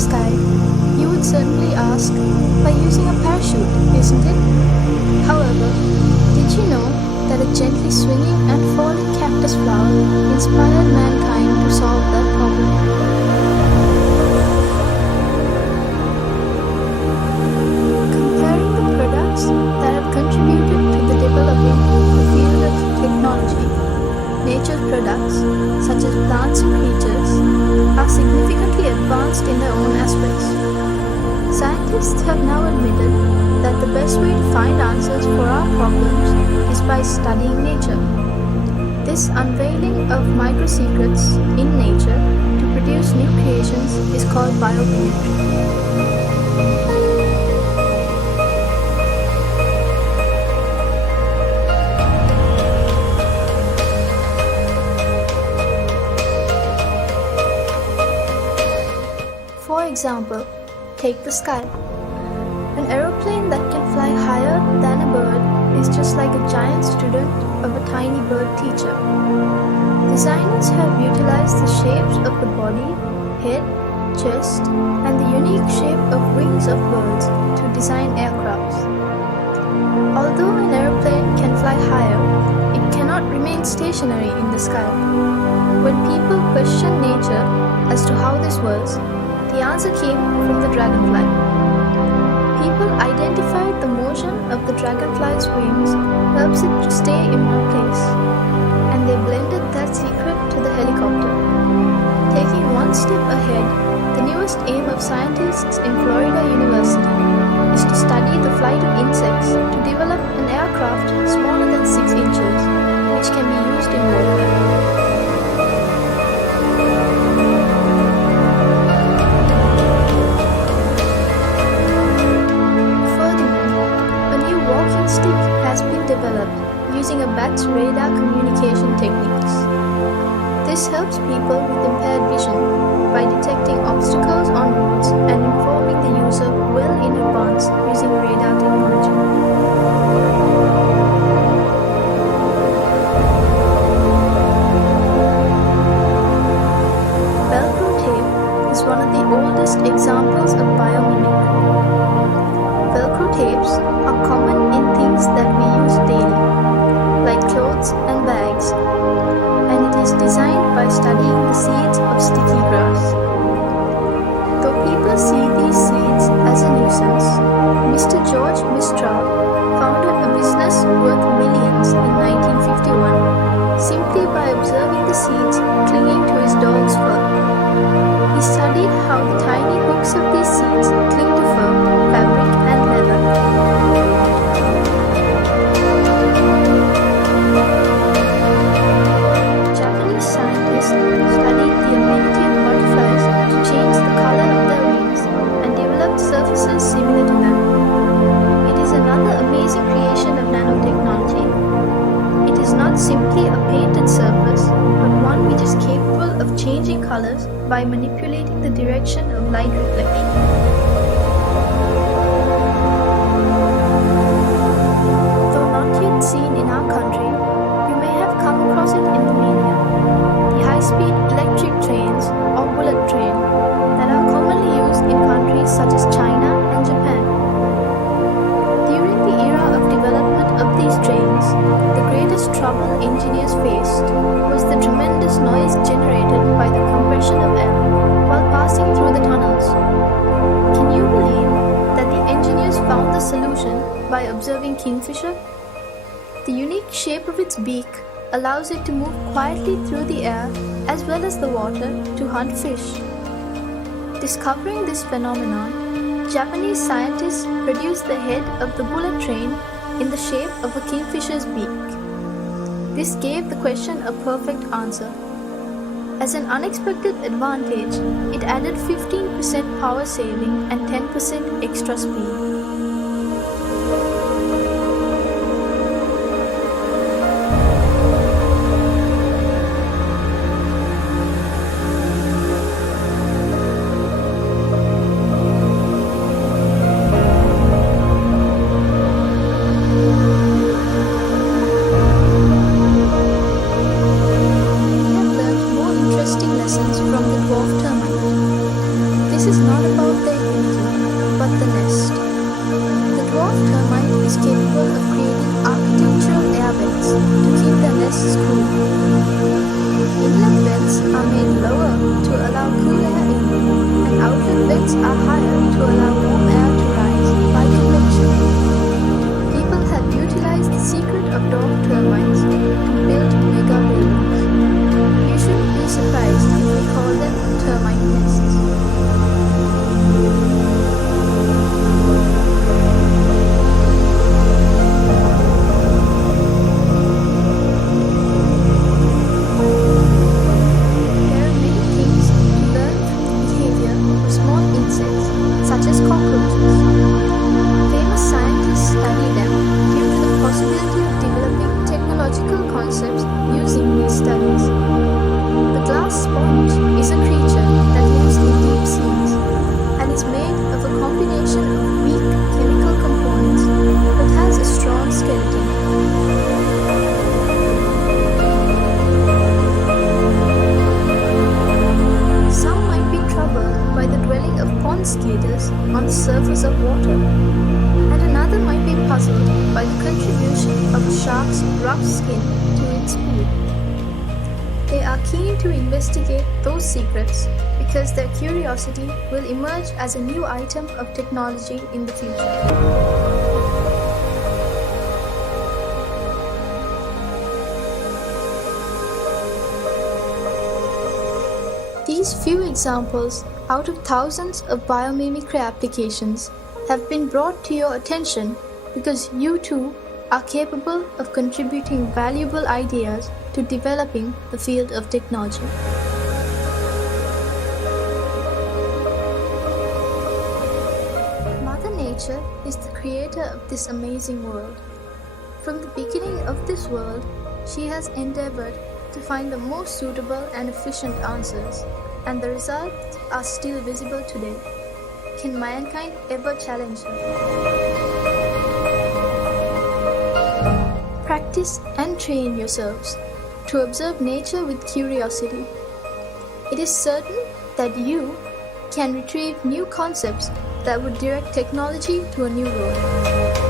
sky, you would certainly ask, by using a parachute, isn't it? However, did you know that a gently swinging and falling cactus flower inspired mankind to solve that problem? Comparing the products that have contributed to the developing of the field of technology, nature's products, such as plants and creatures, are significantly advanced in their own aspects. Scientists have now admitted that the best way to find answers for our problems is by studying nature. This unveiling of micro-secrets in nature to produce new creations is called biomimicry. For example, take the sky. An aeroplane that can fly higher than a bird is just like a giant student of a tiny bird teacher. Designers have utilized the shapes of the body, head, chest, and the unique shape of wings of birds to design aircrafts. Although an aeroplane can fly higher, it cannot remain stationary in the sky. When people questioned nature as to how this was, the answer came from the dragonfly. People identified the motion of the dragonfly's wings helps it to stay in one place, and they blended that secret to the helicopter. Taking one step ahead, the newest aim of scientists in Florida University is to study the flight of insects to develop an aircraft smaller than 6 inches, which can be used in warfare. Stick has been developed using a bat's radar communication techniques. This helps people with impaired vision by detecting obstacles on roads and informing the user well in advance using radar technology. Velcro tape is one of the oldest examples of biomimicry. Velcro tapes are common in things that we use daily, like clothes and bags, and it is designed by studying the seeds of sticky grass. Though people see these seeds as a nuisance, Mr. George Mistral founded a business worth millions in 1951 simply by observing the seeds clinging to his dog's fur. He studied how the tiny hooks of these seeds cling to fur, fabric, and leather. Japanese scientists studied the ability of butterflies to change the color of their wings and developed surfaces similar to them. It is another amazing creation of nanotechnology. It is not simply a painted surface, but one which is capable of changing colors by manipulating the direction of light reflection. Though not yet seen in our country, you may have come across it in the media. The high-speed electric trains or bullet train that are commonly used in countries such as China and Japan. During the era of development of these trains, the greatest trouble engineers faced was the tremendous noise generated by the compression of air while passing through the tunnels. Can you believe that the engineers found the solution by observing kingfisher? The unique shape of its beak allows it to move quietly through the air as well as the water to hunt fish. Discovering this phenomenon, Japanese scientists produced the head of the bullet train in the shape of a kingfisher's beak. This gave the question a perfect answer. As an unexpected advantage, it added 15% power saving and 10% extra speed. This is not a less screw. Inlet vents are made lower to allow cool air in, and outlet vents are higher to allow warm air to rise by convection. People have utilized the secret of dome turbines to build mega buildings. You shouldn't be surprised if we call them termite nests. There are many things to learn from the behavior of small insects, such as cockroaches. Famous scientists study them due to the possibility of developing technological concepts using these studies. The glass sponge is a creature that lives in deep seas and is made of a combination of weak chemical components but has a strong skeleton. Some might be troubled by the dwelling of pond skaters on the surface of water, and another might be puzzled by the contribution of a shark's rough skin to its food. They are keen to investigate those secrets because their curiosity will emerge as a new item of technology in the future. These few examples out of thousands of biomimicry applications have been brought to your attention because you too are capable of contributing valuable ideas to developing the field of technology. Mother Nature is the creator of this amazing world. From the beginning of this world, she has endeavored to find the most suitable and efficient answers, and the results are still visible today. Can mankind ever challenge her? Practice and train yourselves to observe nature with curiosity. It is certain that you can retrieve new concepts that would direct technology to a new road.